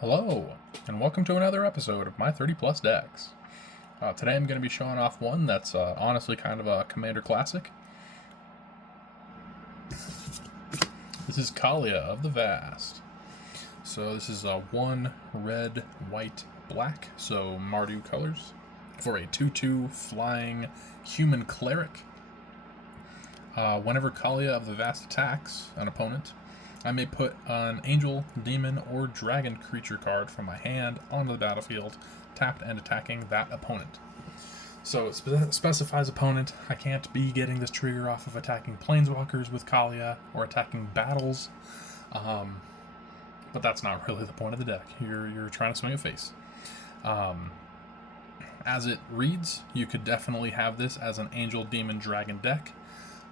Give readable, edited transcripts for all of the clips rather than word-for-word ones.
Hello, and welcome to another episode of my 30 plus decks. Today I'm going to be showing off one that's honestly kind of a Commander classic. This is Kaalia of the Vast. So this is one red, white, black, so Mardu colors, for a 2/2 flying human cleric. Whenever Kaalia of the Vast attacks an opponent, I may put an angel, demon, or dragon creature card from my hand onto the battlefield, tapped and attacking that opponent. So it specifies opponent. I can't be getting this trigger off of attacking planeswalkers with Kaalia or attacking battles, but that's not really the point of the deck. You're trying to swing a face. As it reads, you could definitely have this as an angel, demon, dragon deck.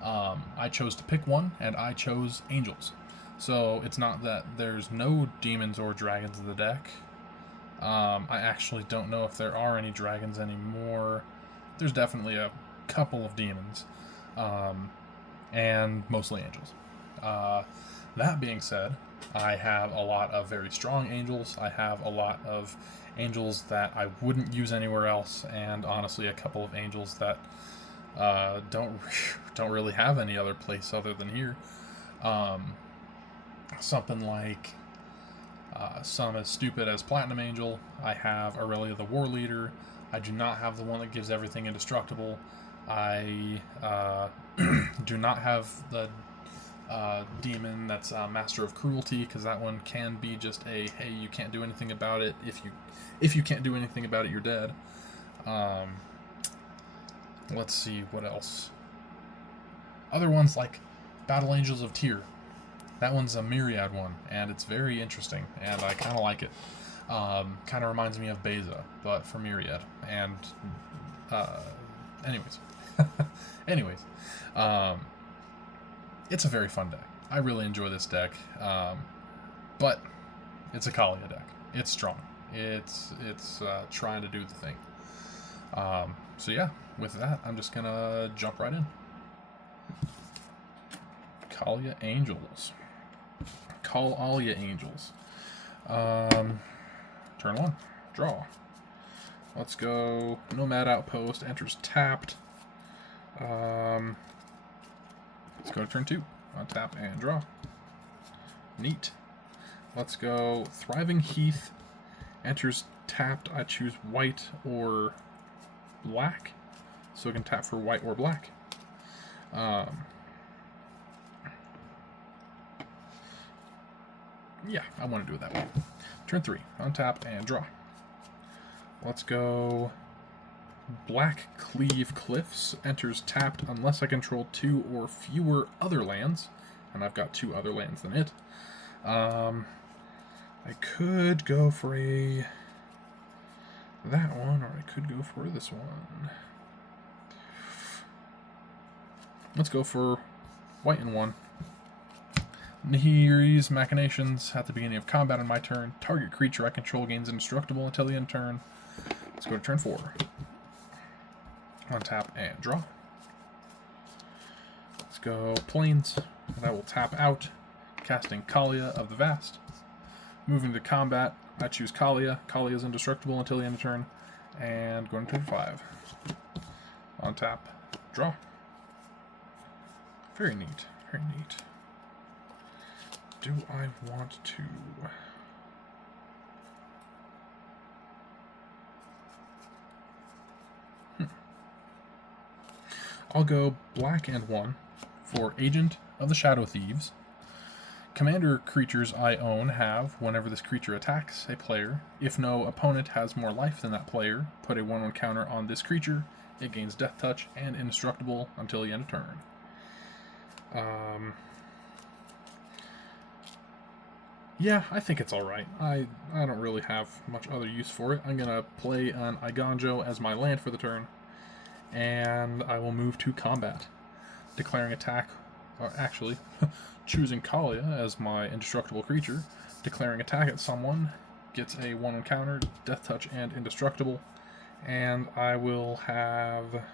I chose to pick one, and I chose angels. So it's not that there's no demons or dragons in the deck. I actually don't know if there are any dragons anymore. There's definitely a couple of demons, and mostly angels. That being said, I have a lot of very strong angels. I have a lot of angels that I wouldn't use anywhere else, and honestly, a couple of angels that don't really have any other place other than here. Something like some as stupid as Platinum Angel. I have Aurelia the War Leader. I do not have the one that gives everything indestructible. I do not have the demon that's Master of Cruelty, because that one can be just a hey, you can't do anything about it. If you can't do anything about it, you're dead. Let's see what else. Other ones like Battle Angels of Tyr. That one's a Myriad one, and it's very interesting, and I kind of like it. Kind of reminds me of Beza, but for Myriad. And, anyways. It's a very fun deck. I really enjoy this deck, but it's a Kaalia deck. It's strong. It's trying to do the thing. So yeah, with that, I'm just gonna jump right in. Kaalia Angels. Kaalia Angels. Turn 1. Draw. Let's go. Nomad Outpost. Enters tapped. Let's go to turn 2. Untap and draw. Neat. Let's go. Thriving Heath. Enters tapped. I choose white or black. So I can tap for white or black. Yeah, I want to do it that way. Turn 3. Untap and draw. Let's go. Black Cleave Cliffs. Enters tapped unless I control 2 or fewer other lands. And I've got 2 other lands than it. I could go for that one, or I could go for this one. Let's go for white and 1. Nihiri's Machinations. At the beginning of combat on my turn, target creature I control gains indestructible until the end turn. Let's go to turn 4. Untap and draw. Let's go Plains. And I will tap out, casting Kaalia of the Vast. Moving to combat, I choose Kaalia. Kaalia is indestructible until the end of turn. And going to turn 5. Untap, draw. Very neat. Very neat. Do I want to... I'll go black and 1 for Agent of the Shadow Thieves. Commander creatures I own have, whenever this creature attacks a player, if no opponent has more life than that player, put a 1/1 counter on this creature. It gains Death Touch and indestructible until the end of turn. Yeah, I think it's alright. I don't really have much other use for it. I'm going to play an Iganjo as my land for the turn, and I will move to combat. Declaring attack, or actually, choosing Kaalia as my indestructible creature. Declaring attack at someone, gets a 1/1 counter, Death Touch, and indestructible. And I will have...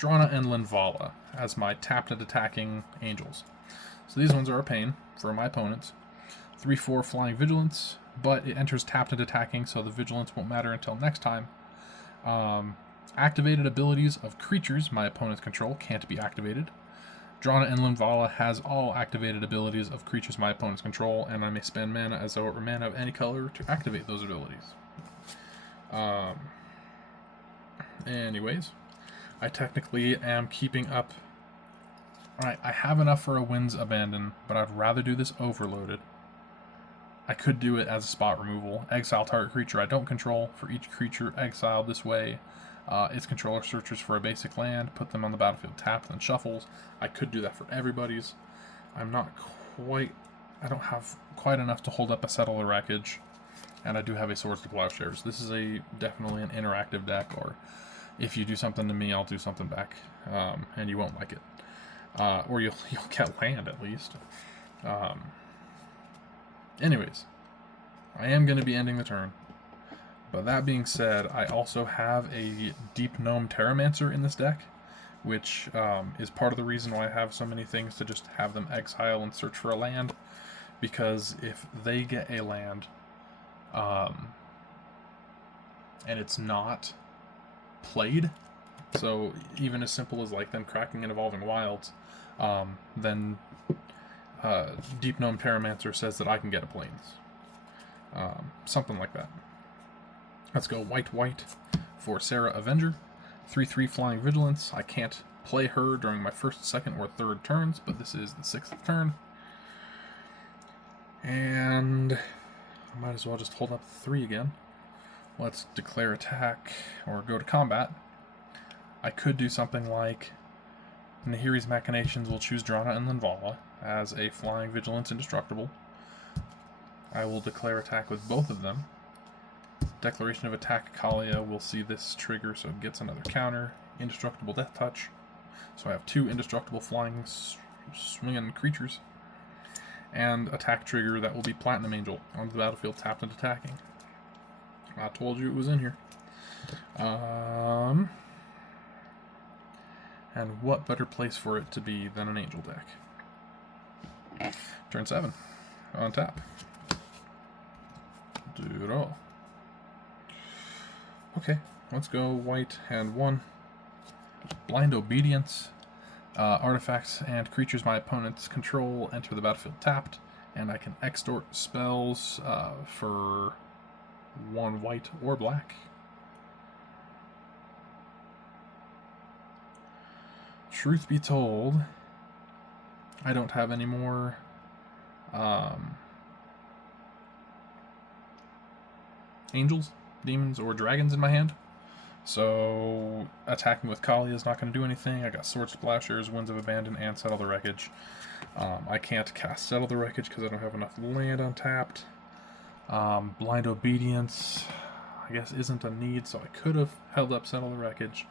Drana and Linvala as my tapped and attacking angels. So these ones are a pain for my opponents. 3/4 flying vigilance, but it enters tapped and attacking, so the vigilance won't matter until next time. Activated abilities of creatures my opponents control can't be activated. Drana and Linvala has all activated abilities of creatures my opponents control, and I may spend mana as though it were mana of any color to activate those abilities. Anyways, I technically am keeping up. Alright, I have enough for a Wind's Abandon, but I'd rather do this overloaded. I could do it as a spot removal. Exile target creature I don't control. For each creature exiled this way, its controller searches for a basic land, put them on the battlefield tapped, then shuffles. I could do that for everybody's. I don't have quite enough to hold up a Settle the Wreckage, and I do have a Swords to Plowshares. This is definitely an interactive deck, or if you do something to me, I'll do something back, and you won't like it. Or you'll get land, at least. Anyways, I am going to be ending the turn. But that being said, I also have a Deep Gnome Terramancer in this deck, which is part of the reason why I have so many things to just have them exile and search for a land. Because if they get a land, and it's not played, so even as simple as like them cracking and Evolving Wilds, then Deep Gnome Terramancer says that I can get a Plains. Something like that. Let's go white for Sarah Avenger. 3/3 flying vigilance. I can't play her during my first, second, or third turns, but this is the 6th turn. And I might as well just hold up 3 again. Let's declare attack or go to combat. I could do something like Nahiri's Machinations will choose Drana and Linvala as a flying vigilance indestructible. I will declare attack with both of them. Declaration of Attack Kaalia will see this trigger, so it gets another counter. Indestructible Death Touch. So I have 2 indestructible flying swinging creatures. And attack trigger that will be Platinum Angel on the battlefield tapped and attacking. I told you it was in here. And what better place for it to be than an Angel deck? Turn 7. On tap. Do it all. Okay, let's go white and 1. Blind Obedience. Artifacts and creatures my opponents control enter the battlefield tapped, and I can extort spells for 1 white or black. Truth be told, I don't have any more angels, demons, or dragons in my hand. So attacking with Kaalia is not going to do anything. I got Swords to Plowshares, Winds of Abandon, and Settle the Wreckage. I can't cast Settle the Wreckage because I don't have enough land untapped. Blind Obedience, I guess, isn't a need, so I could have held up Settle the Wreckage,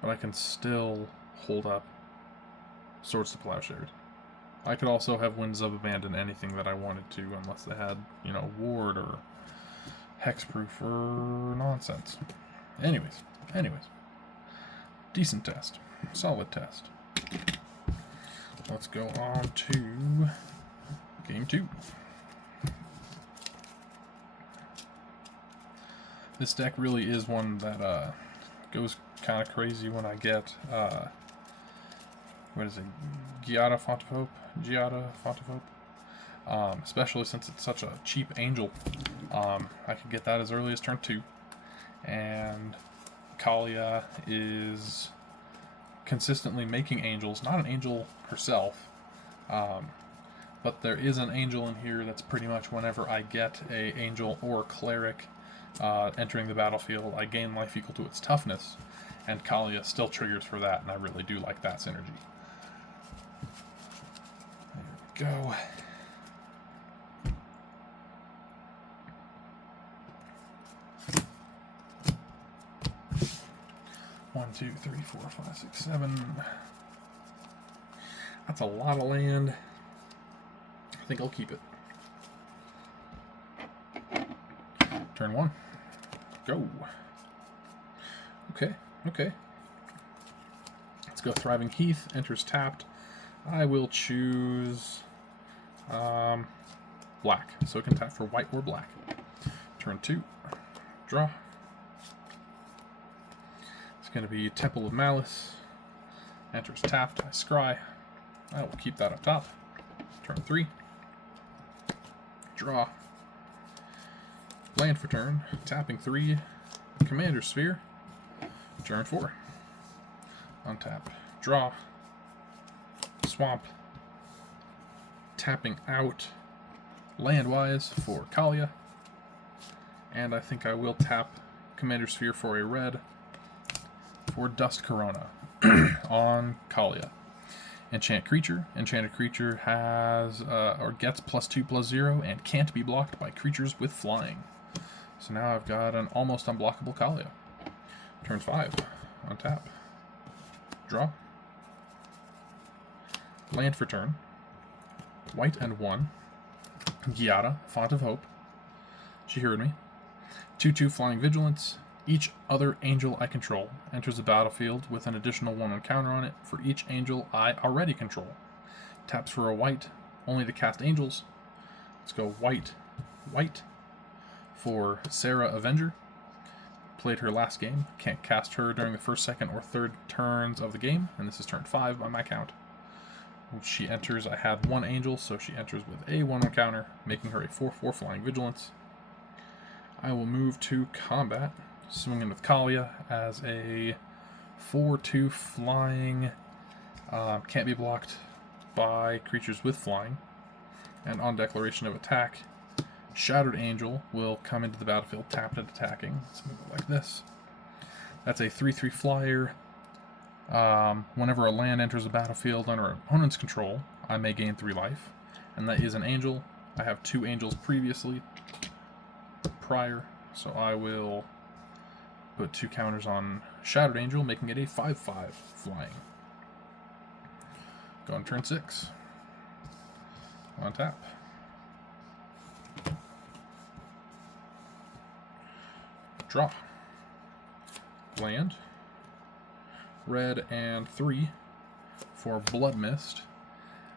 but I can still hold up Swords to Plowshares. I could also have Winds of Abandon anything that I wanted to, unless they had, Ward or Hexproof or nonsense. Anyways. Decent test. Solid test. Let's go on to game 2. This deck really is one that goes kind of crazy when I get, what is it, Giada Font of Hope? Especially since it's such a cheap angel. I could get that as early as turn 2. And Kaalia is consistently making angels. Not an angel herself, but there is an angel in here that's pretty much whenever I get a angel or cleric entering the battlefield, I gain life equal to its toughness, and Kaalia still triggers for that, and I really do like that synergy. There we go. One, 2, 3, 4, 5, 6, 7. That's a lot of land. I think I'll keep it. Turn 1. Go. Okay. Let's go Thriving Heath. Enters tapped. I will choose black, so it can tap for white or black. Turn 2. Draw. It's going to be Temple of Malice. Enters tapped. I scry. I will keep that up top. Turn 3. Draw. Land for turn. Tapping 3. Commander Sphere. Turn 4. Untap. Draw. Swamp. Tapping out land-wise for Kaalia. And I think I will tap Commander Sphere for a red for Dust Corona on Kaalia. Enchant creature. Enchanted creature has or gets +2/+0 and can't be blocked by creatures with flying. So now I've got an almost unblockable Kaalia. Turn 5. Untap. Draw. Land for turn. White and 1. Giada, Font of Hope. She heard me. 2/2 Flying Vigilance. Each other angel I control enters the battlefield with an additional 1/1 counter on it for each angel I already control. Taps for a white, only to cast angels. Let's go white, white for Sarah Avenger. Played her last game. Can't cast her during the first, second, or third turns of the game, and this is turn 5 by my count. When she enters, I have 1 angel, so she enters with a 1/1 counter, making her a 4/4 Flying Vigilance. I will move to combat, swinging with Kaalia as a 4/2 flying, can't be blocked by creatures with flying. And on declaration of attack, Shattered Angel will come into the battlefield tapped and attacking. Let's move it like this. That's a 3/3 flyer. Whenever a land enters the battlefield under an opponent's control, I may gain 3 life. And that is an angel. I have 2 angels prior, so I will put 2 counters on Shattered Angel, making it a 5/5 flying. Go on turn 6. On tap. Draw. Land. Red and 3 for Blood Mist.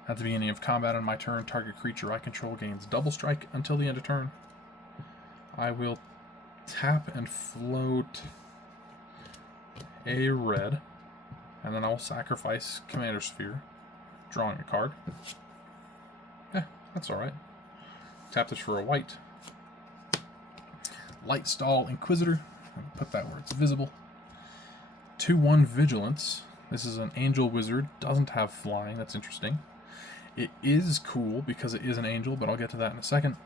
At the beginning of combat on my turn, target creature I control gains double strike until the end of turn. I will tap and float a red, and then I'll sacrifice Commander Sphere, drawing a card. That's alright. Tap this for a white. Lightstall Inquisitor. Put that where it's visible. 2/1 Vigilance. This is an angel wizard. Doesn't have flying. That's interesting. It is cool because it is an angel, but I'll get to that in a second.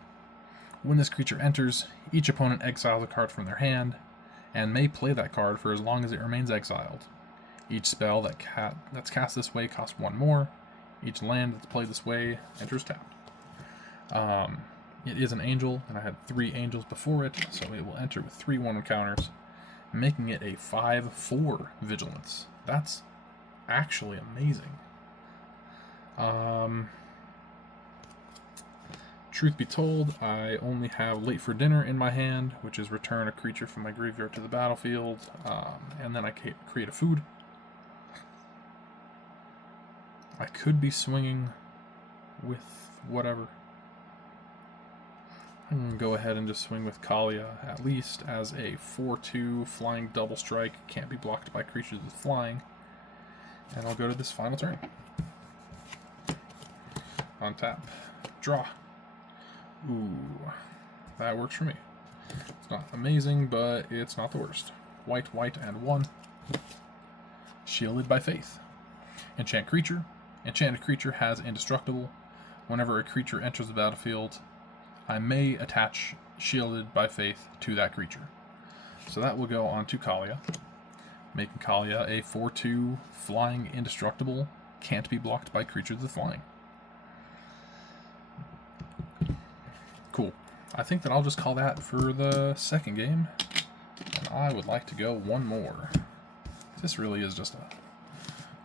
When this creature enters, each opponent exiles a card from their hand and may play that card for as long as it remains exiled. Each spell that's cast this way costs 1 more. Each land that's played this way enters tapped. It is an angel, and I had 3 angels before it, so it will enter with 3 1 counters, making it a 5/4 Vigilance. That's actually amazing. Truth be told, I only have Late for Dinner in my hand, which is return a creature from my graveyard to the battlefield, and then I create a food. I could be swinging with whatever. I'm going to go ahead and just swing with Kaalia, at least, as a 4/2 flying double strike. Can't be blocked by creatures with flying. And I'll go to this final turn. On tap. Draw. Ooh. That works for me. It's not amazing, but it's not the worst. White, white, and 1. Shielded by Faith. Enchant creature. Enchanted creature has indestructible. Whenever a creature enters the battlefield, I may attach Shielded by Faith to that creature. So that will go on to Kaalia, making Kaalia a 4/2 flying indestructible, can't be blocked by creatures with flying. Cool. I think that I'll just call that for the second game, and I would like to go 1 more. This really is just a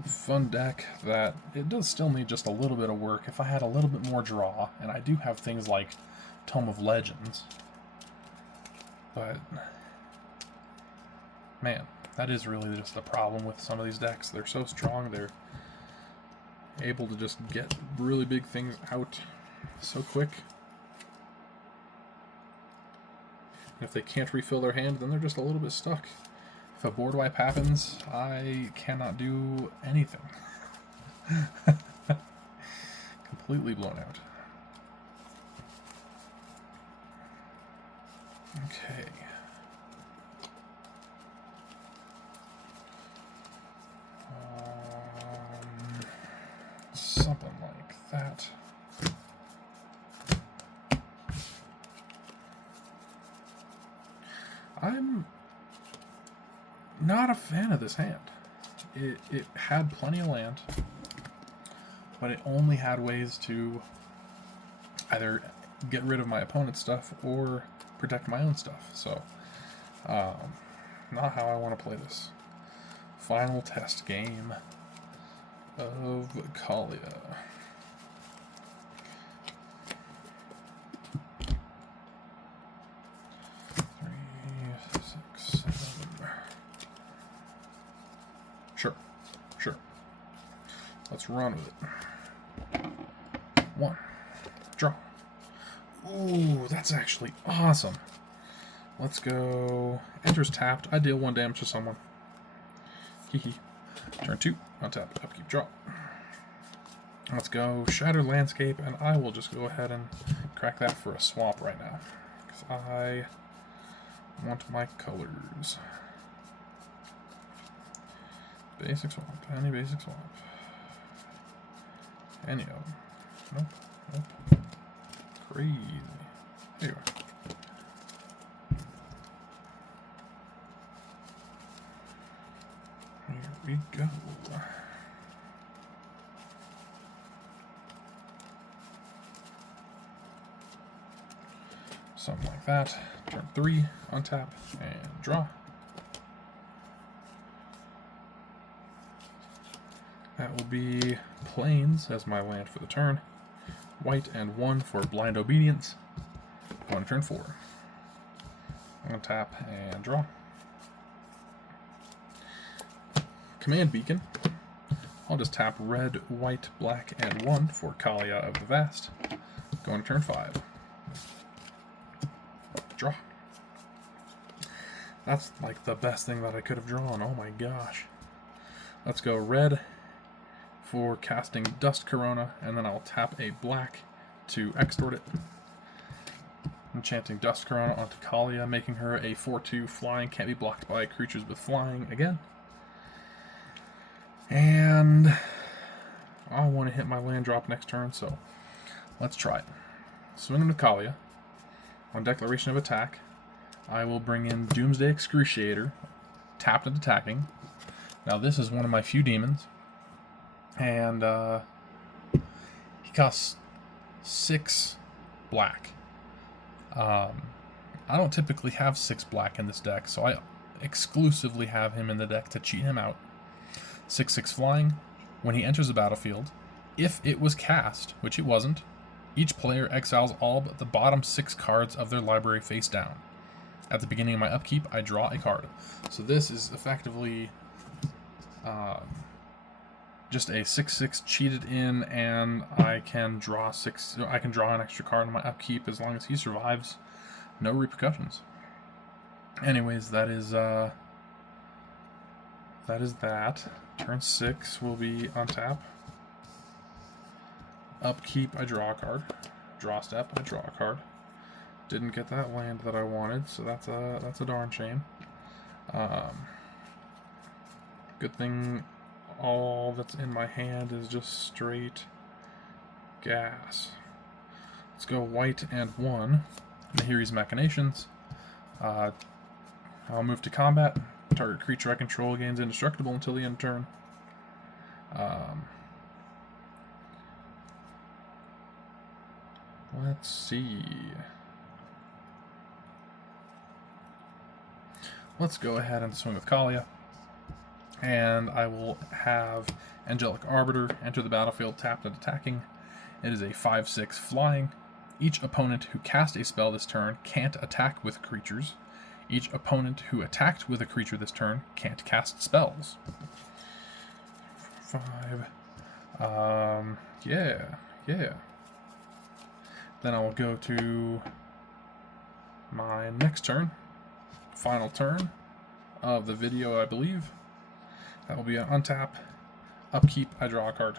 fun deck that it does still need just a little bit of work. If I had a little bit more draw, and I do have things like Tome of Legends, but man, That is really just the problem with some of these decks. They're so strong, they're able to just get really big things out so quick. And if they can't refill their hand, then they're just a little bit stuck. If a board wipe happens, I cannot do anything. Completely blown out. Okay. Something like that. I'm not a fan of this hand. It had plenty of land, but it only had ways to either get rid of my opponent's stuff or protect my own stuff. So, not how I want to play this. Final test game of Kaalia. Sure. Let's run with it. 1. Draw. Ooh, that's actually awesome. Let's go. Enters tapped. I deal 1 damage to someone. Hehe. Turn 2. Untap. Upkeep. Draw. Let's go. Shattered Landscape, and I will just go ahead and crack that for a swamp right now. Because I want my colors. Basic swamp. Any basic swamp. Any of them. Nope. Crazy. There you are. Here we go. Something like that. Turn 3, untap, and draw. That will be Plains as my land for the turn. White and 1 for Blind Obedience. Going to turn 4. Untap and draw. Command Beacon. I'll just tap red, white, black, and 1 for Kaalia of the Vast. Going to turn 5. Draw. That's like the best thing that I could have drawn. Oh my gosh. Let's go red for casting Dust Corona, and then I'll tap a black to extort it. Enchanting Dust Corona onto Kaalia, making her a 4/2 flying, can't be blocked by creatures with flying again. And I want to hit my land drop next turn, so let's try it. Swinging with Kaalia. On declaration of attack, I will bring in Doomsday Excruciator, tapped and attacking. Now this is one of my few demons, and he costs 6 black. I don't typically have 6 black in this deck, so I exclusively have him in the deck to cheat him out. 6/6 flying. When he enters the battlefield, if it was cast, which it wasn't, each player exiles all but the bottom 6 cards of their library face down. At the beginning of my upkeep, I draw a card. So this is effectively just a 6/6 cheated in, and I can draw 6. I can draw an extra card on my upkeep as long as he survives. No repercussions. Anyways, that is that. Turn 6 will be untap. Upkeep, I draw a card. Draw step, I draw a card. Didn't get that land that I wanted, so that's a darn shame. Good thing all that's in my hand is just straight gas. Let's go white and 1. Nahiri's Machinations. I'll move to combat. Target creature I control gains indestructible until the end of turn. Let's see. Let's go ahead and swing with Kaalia. And I will have Angelic Arbiter enter the battlefield tapped and attacking. It is a 5/6 flying. Each opponent who casts a spell this turn can't attack with creatures. Each opponent who attacked with a creature this turn can't cast spells. 5. Yeah. Then I will go to my next turn. Final turn of the video, I believe. That will be an untap. Upkeep, I draw a card.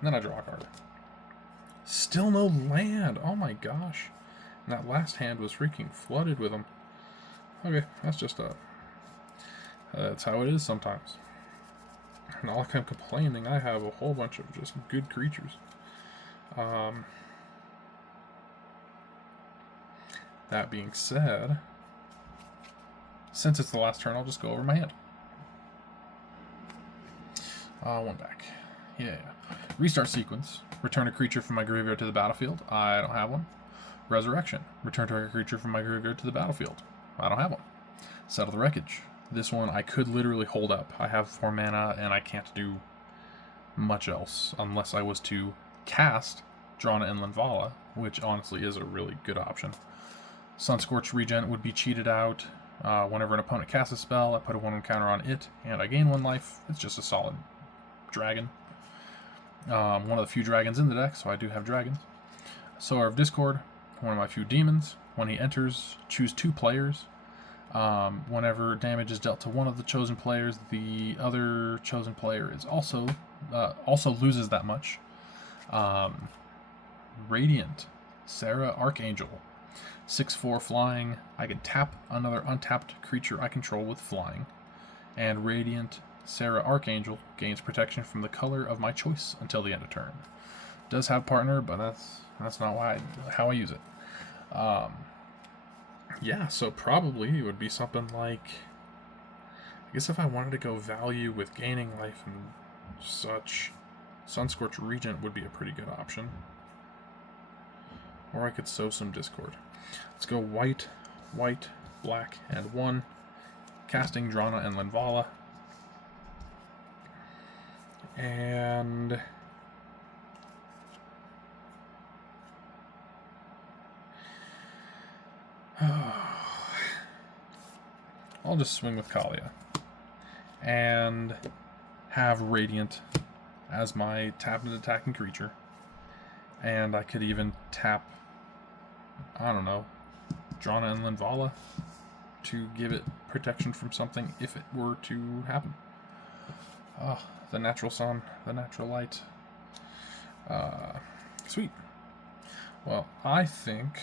And then I draw a card. Still no land. Oh my gosh. And that last hand was freaking flooded with them. Okay, that's just that's how it is sometimes. Not like I'm complaining. I have a whole bunch of just good creatures. That being said, since it's the last turn, I'll just go over my hand. One back. Yeah. Restart sequence. Return a creature from my graveyard to the battlefield. I don't have one. Resurrection. Return target creature from my graveyard to the battlefield. I don't have one. Settle the Wreckage. This one I could literally hold up. I have 4 mana and I can't do much else unless I was to cast Drana Inland Vala, which honestly is a really good option. Sunscorch Regen would be cheated out. Whenever an opponent casts a spell, I put a 1/1 counter on it and I gain 1 life. It's just a solid dragon. One of the few dragons in the deck, so I do have dragons. Sower of Discord, one of my few demons. When he enters, choose 2 players. Whenever damage is dealt to one of the chosen players, the other chosen player is also loses that much. Radiant, Sarah Archangel, 6/4 flying. I can tap another untapped creature I control with flying. And Radiant, Sarah Archangel gains protection from the color of my choice until the end of turn. Does have partner, but that's not how I use it. Yeah, so probably it would be something like, I guess if I wanted to go value with gaining life and such, Sunscorch Regent would be a pretty good option. Or I could sow some Discord. Let's go white, black, and 1. Casting Drana and Linvala. And I'll just swing with Kaalia and have Radiant as my tapped and attacking creature. And I could even tap, I don't know, Drana and Linvala to give it protection from something if it were to happen. The natural sun, the natural light. Sweet. Well, I think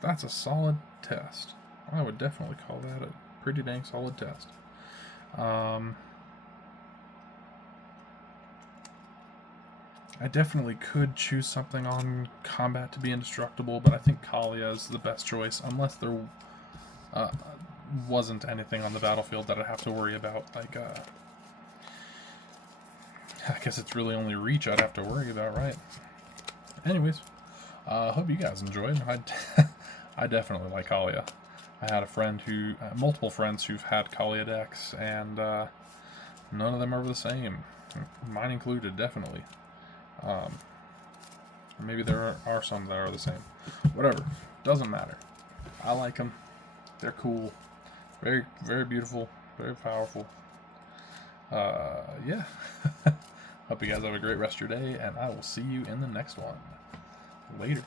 that's a solid test. I would definitely call that a pretty dang solid test. I definitely could choose something on combat to be indestructible, but I think Kaalia is the best choice, unless there wasn't anything on the battlefield that I'd have to worry about. Like, I guess it's really only Reach I'd have to worry about, right? Anyways, hope you guys enjoyed. I definitely like Kaalia. I had a friend multiple friends who've had Kaalia decks, and none of them are the same. Mine included, definitely. Or maybe there are some that are the same. Whatever. Doesn't matter. I like them. They're cool. Very, very beautiful. Very powerful. Yeah. Hope you guys have a great rest of your day, and I will see you in the next one. Later.